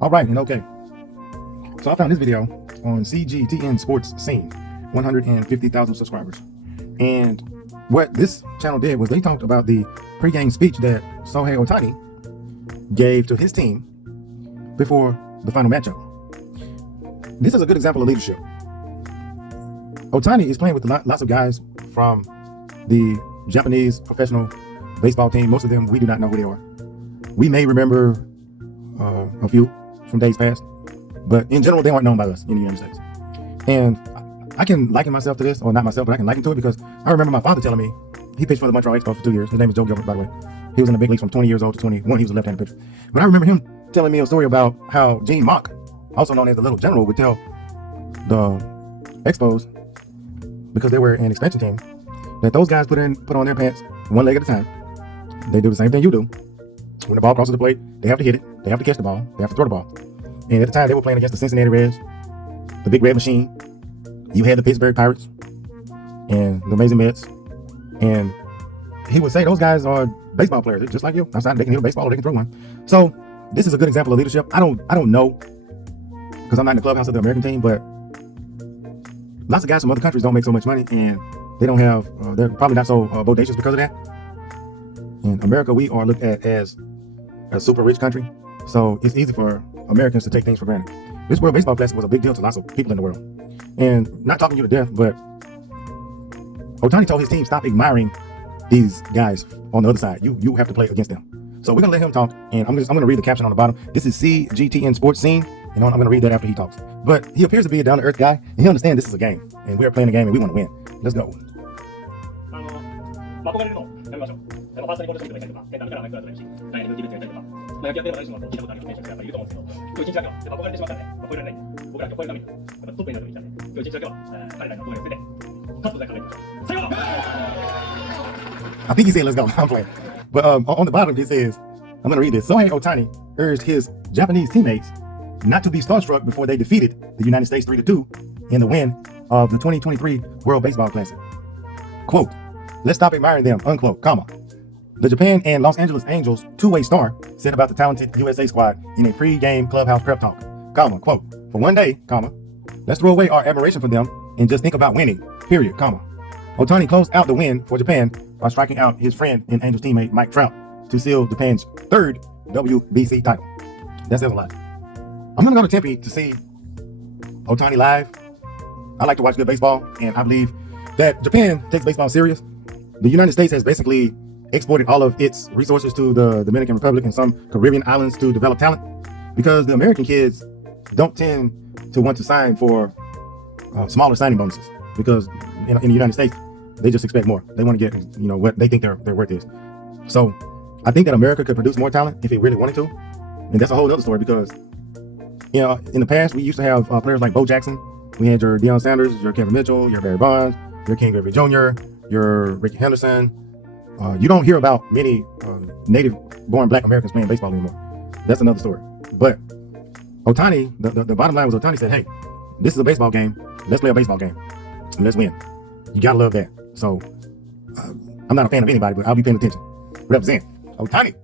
All right, and okay. So I found this video on CGTN Sports Scene, 150,000 subscribers. And what this channel did was they talked about the pregame speech that SHOHEI OHTANI gave to his team before the final matchup. This is a good example of leadership. Ohtani is playing with lots of guys from the Japanese professional baseball team. Most of them, we do not know who they are. We may remember a few from days past, but in general, they aren't known by us in the United States. And I can liken myself to this, or not myself, but I can liken to it because I remember my father telling me, he pitched for the Montreal Expos for 2 years. His name is Joe Gilbert, by the way. He was in the big leagues from 20 years old to 21. He was a left-handed pitcher. But I remember him telling me a story about how Gene Mock, also known as the Little General, would tell the Expos, because they were an expansion team, that those guys put on their pants one leg at a time. They do the same thing you do. When the ball crosses the plate, they have to hit it, they have to catch the ball, they have to throw the ball. And at the time, they were playing against the Cincinnati Reds, the Big Red Machine. You had the Pittsburgh Pirates and the Amazing Mets. And he would say those guys are baseball players. They're just like you. Outside, they can hit a baseball or they can throw one. So this is a good example of leadership. I don't know, because I'm not in the clubhouse of the American team, but lots of guys from other countries don't make so much money, and they don't have, they're probably not so bodacious because of that. In America, we are looked at as a super rich country, so it's easy for Americans to take things for granted. This World Baseball Classic was a big deal to lots of people in the world. And not talking you to death, but Ohtani told his team, stop admiring these guys on the other side. You have to play against them. So we're gonna let him talk, and I'm gonna read the caption on the bottom. This is CGTN Sports Scene, and I'm gonna read that after he talks. But he appears to be a down-to-earth guy, and he understands this is a game, and we're playing a game, and we want to win. Let's go. 憧れるのをやめましょう。ファーストにコントロールしたりとか、センターからマイクが取れるし、内野に向きでやったりとか、野球やってる方がいるのは聞いたことある選手がやっぱりいると思うんですけど、今日一日だけは憧れてしまったんで、超えられないんで、僕ら今日超えるために、トップになってきたんで、今日一日だけは彼らの憧れを捨てて、勝つことだけ考えていきましょう。さようなら。I think he said, let's go. I'm playing. But on the bottom, it says, I'm going to read this. SHOHEI OHTANI urged his Japanese teammates not to be starstruck before they defeated the United States 3-2 in the win of the 2023 World Baseball Classic. Quote, let's stop admiring them, unquote, comma. The Japan and Los Angeles Angels two-way star said about the talented USA squad in a pre-game clubhouse prep talk, comma, quote, for one day, comma, let's throw away our admiration for them and just think about winning, period, comma. Ohtani closed out the win for Japan by striking out his friend and Angels teammate Mike Trout to seal Japan's third WBC title. That says a lot. I'm going to go to Tempe to see Ohtani live. I like to watch good baseball, and I believe that Japan takes baseball serious. The United States has basically exported all of its resources to the Dominican Republic and some Caribbean islands to develop talent, because the American kids don't tend to want to sign for smaller signing bonuses, because in the United States, they just expect more. They want to get, what they think their worth is. So I think that America could produce more talent if it really wanted to. And that's a whole other story, because, in the past, we used to have players like Bo Jackson. We had your Deion Sanders, your Kevin Mitchell, your Barry Bonds, your King Griffey Jr., your Ricky Henderson. You don't hear about many native-born Black Americans playing baseball anymore. That's another story. But Ohtani, the bottom line was Ohtani said, hey, this is a baseball game. Let's play a baseball game. And let's win. You got to love that. So I'm not a fan of anybody, but I'll be paying attention. Represent Ohtani.